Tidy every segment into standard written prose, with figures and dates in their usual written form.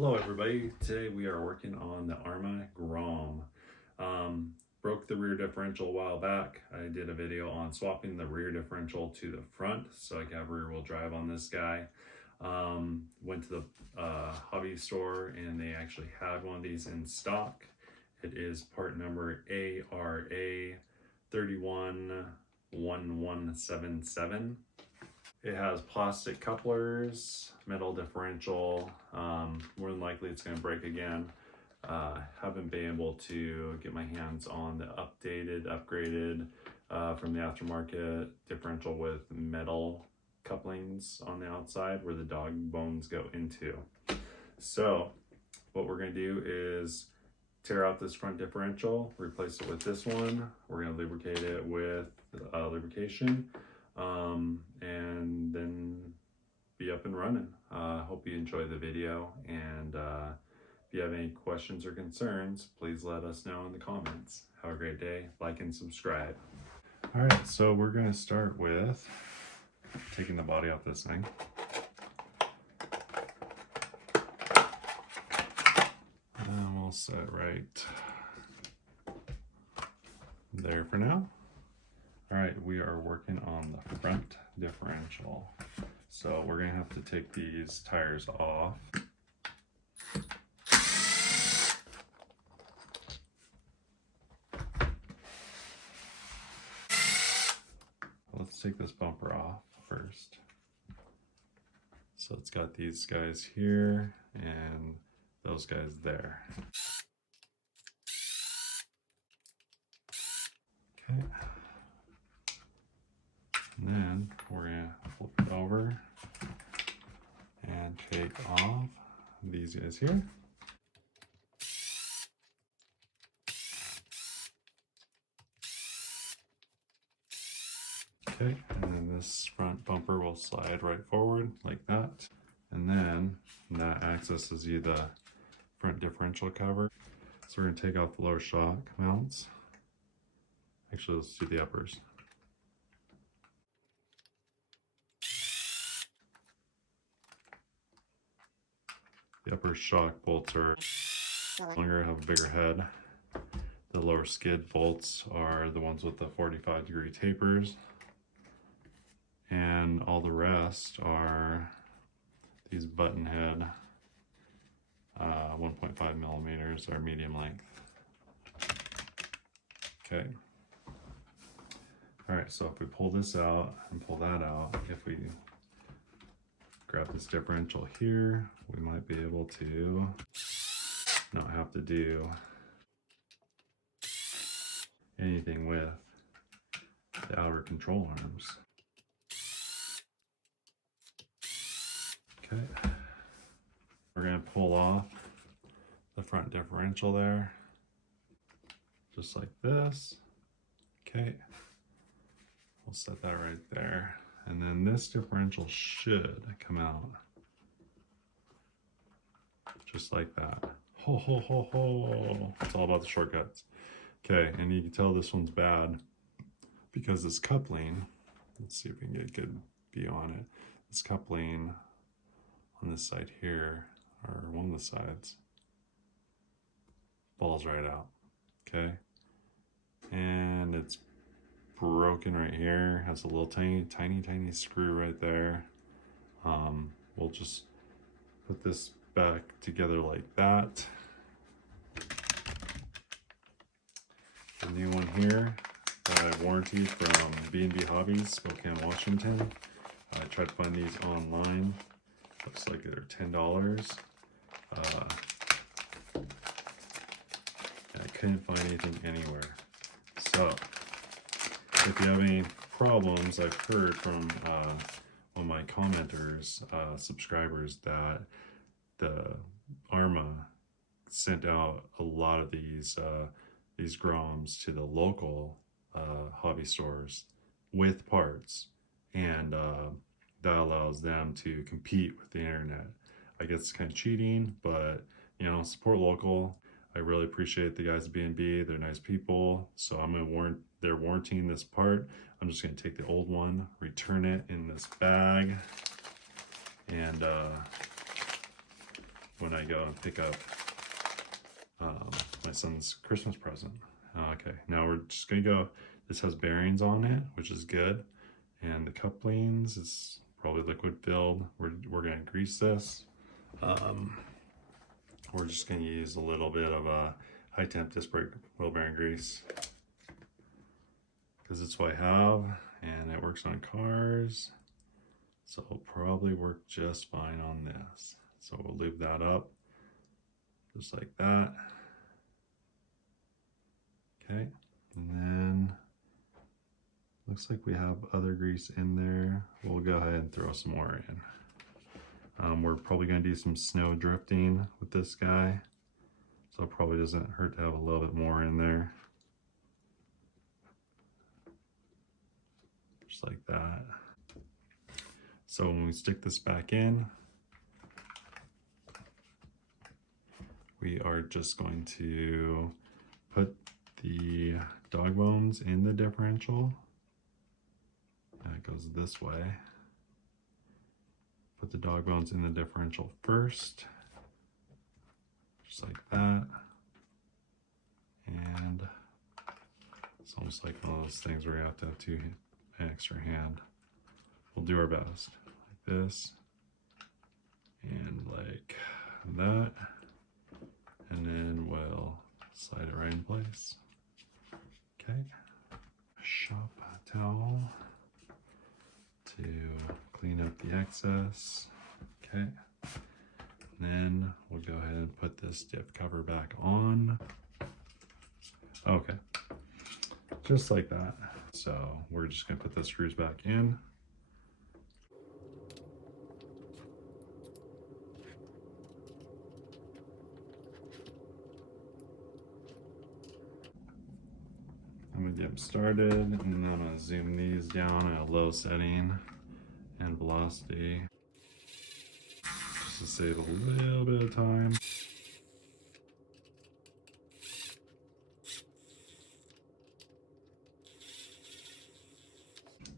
Hello everybody, today we are working on the Arrma Grom. Broke the rear differential a while back. I did a video on swapping the rear differential to the front so I can have rear wheel drive on this guy. Went to the hobby store and they actually had one of these in stock. It is part number ARA 311177. It has plastic couplers, metal differential. More than likely it's going to break again. Haven't been able to get my hands on the upgraded from the aftermarket differential with metal couplings on the outside where the dog bones go into. So what we're going to do is tear out this front differential, replace it with this one. We're going to lubricate it with lubrication. And then be up and running. Hope you enjoy the video, and if you have any questions or concerns, please let us know in the comments. Have a great day, like and subscribe. All right, so we're going to start with taking the body off this thing. And we'll set it right there for now. All right, we are working on the front differential. So we're gonna have to take these tires off. Let's take this bumper off first. So it's got these guys here and those guys there. Okay. And then we're gonna flip it over and take off these guys here. Okay, and then this front bumper will slide right forward like that. And then that accesses you the front differential cover. So we're gonna take off the lower shock mounts. Actually, let's do the uppers. The upper shock bolts are longer, have a bigger head. The lower skid bolts are the ones with the 45-degree tapers. And all the rest are these button head 1.5 millimeters are medium length. Okay. All right, so if we pull this out and pull that out, if we grab this differential here, we might be able to not have to do anything with the outer control arms. Okay, we're going to pull off the front differential there, just like this. Okay, we'll set that right there. And then this differential should come out just like that. Ho, ho, ho, ho. It's all about the shortcuts. Okay, and you can tell this one's bad because this coupling, let's see if we can get a good view on it. This coupling on this side here, or one of the sides, falls right out, okay? And it's broken right here, has a little tiny screw right there. We'll just put this back together like that. The new one here that I warranted from B&B Hobbies, Spokane, Washington. I tried to find these online. Looks like they're $10. I couldn't find anything anywhere. So if you have any problems, I've heard from one of my commenters, subscribers, that the Arrma sent out a lot of these Groms to the local hobby stores with parts, and that allows them to compete with the internet. I guess it's kind of cheating, but you know, support local. I really appreciate the guys at B&B. They're nice people. So I'm gonna they're warranting this part. I'm just gonna take the old one, return it in this bag, and when I go and pick up my son's Christmas present. Okay, now we're just gonna go. This has bearings on it, which is good, and the couplings is probably liquid filled. We're gonna grease this. We're just gonna use a little bit of a high temp disc brake wheel bearing grease because it's what I have, and it works on cars, so it'll probably work just fine on this. So we'll leave that up just like that. Okay, and then looks like we have other grease in there. We'll go ahead and throw some more in. We're probably going to do some snow drifting with this guy, so it probably doesn't hurt to have a little bit more in there. Just like that. So when we stick this back in, we are just going to put the dog bones in the differential. And it goes this way. Put the dog bones in the differential first, just like that. And it's almost like one of those things where you have to have an extra hand. We'll do our best, like this, and like that. And then we'll slide it right in place. Okay. Shop towel to clean up the excess. Okay. And then we'll go ahead and put this diff cover back on. Okay. Just like that. So we're just gonna put the screws back in. I'm gonna get them started, and then I'm gonna zoom these down at a low setting and velocity, just to save a little bit of time.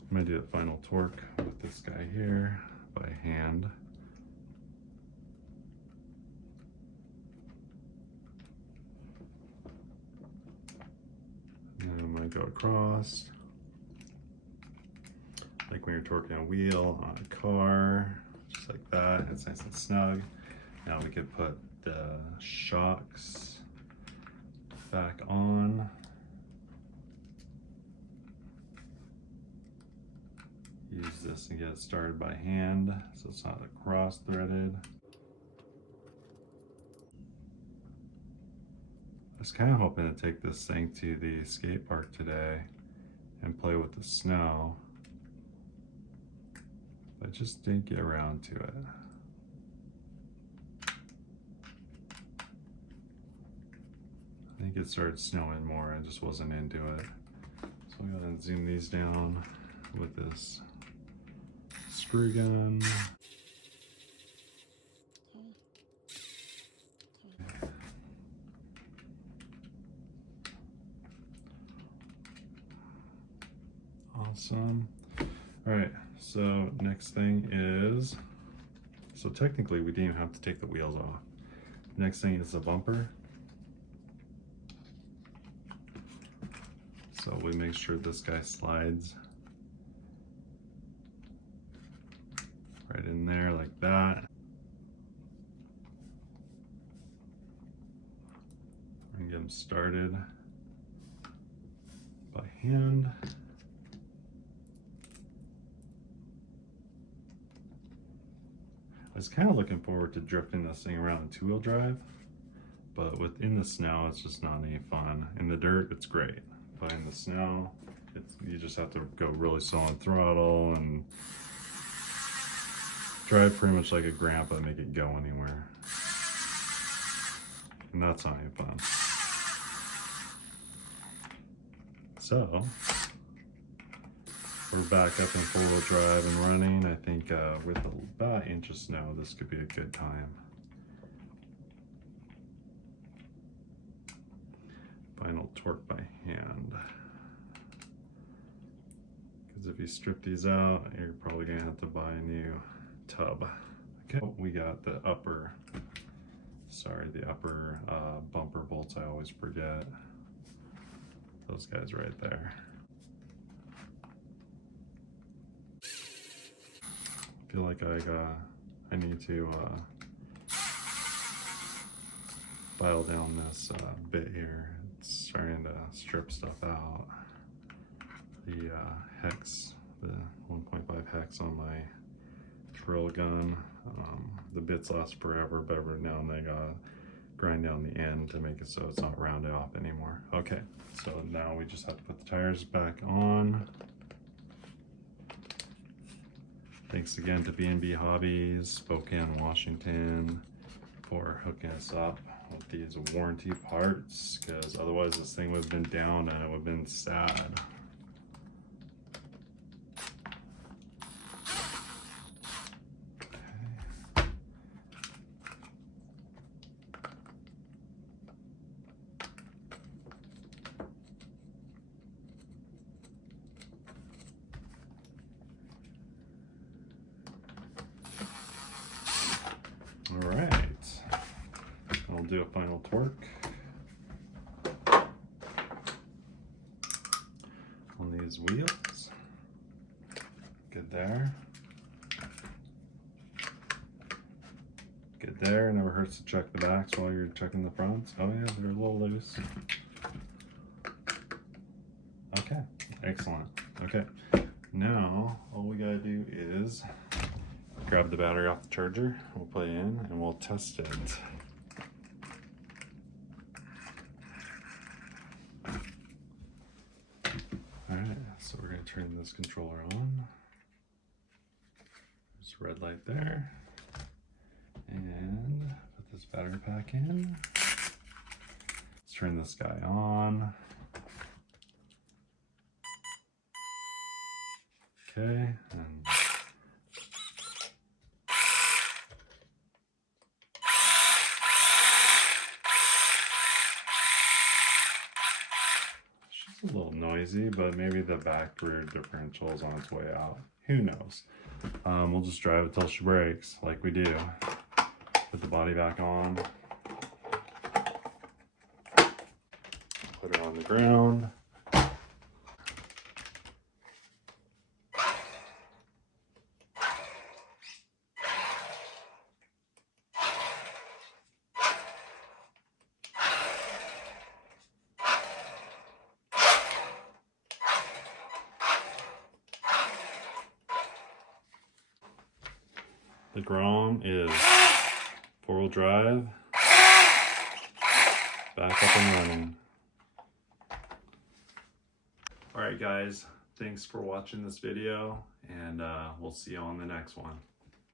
I'm gonna do the final torque with this guy here by hand. And I'm gonna go across, like when you're torquing a wheel on a car, just like that. It's nice and snug. Now we could put the shocks back on. Use this and get it started by hand so it's not cross threaded. I was kind of hoping to take this thing to the skate park today and play with the snow, but I just didn't get around to it. I think it started snowing more, I just wasn't into it. So I'm gonna zoom these down with this screw gun. Awesome. All right, so next thing is, so technically we didn't even have to take the wheels off. Next thing is the bumper. So we make sure this guy slides right in there like that. We're gonna get him started by hand. I was kind of looking forward to drifting this thing around in two-wheel drive, but within the snow, it's just not any fun. In the dirt, it's great, but in the snow, you just have to go really slow on throttle and drive pretty much like a grandpa to make it go anywhere. And that's not any fun. So, we're back up in four-wheel drive and running. I think with about an inch of snow, this could be a good time. Final torque by hand. Because if you strip these out, you're probably gonna have to buy a new tub. Okay, we got the upper sorry, the upper bumper bolts I always forget. Those guys right there. I feel like I need to file down this bit here. It's starting to strip stuff out. The hex, the 1.5 hex on my drill gun. The bits last forever, but every now and then I gotta grind down the end to make it so it's not rounded off anymore. Okay, so now we just have to put the tires back on. Thanks again to B&B Hobbies, Spokane, Washington, for hooking us up with these warranty parts, because otherwise this thing would have been down and it would have been sad. All right, I'll do a final torque on these wheels. Good there. Good there. Never hurts to check the backs while you're checking the fronts. Oh yeah, they're a little loose. Okay, excellent. Okay, now all we gotta do is grab the battery off the charger, we'll put it in, and we'll test it. Alright, so we're going to turn this controller on. There's a red light there. And put this battery pack in. Let's turn this guy on. Okay, and a little noisy, but maybe the back rear differential is on its way out. Who knows? We'll just drive it till she breaks, like we do. Put the body back on. Put her on the ground. The Grom is 4-wheel drive, back up and running. Alright guys, thanks for watching this video, and we'll see you on the next one.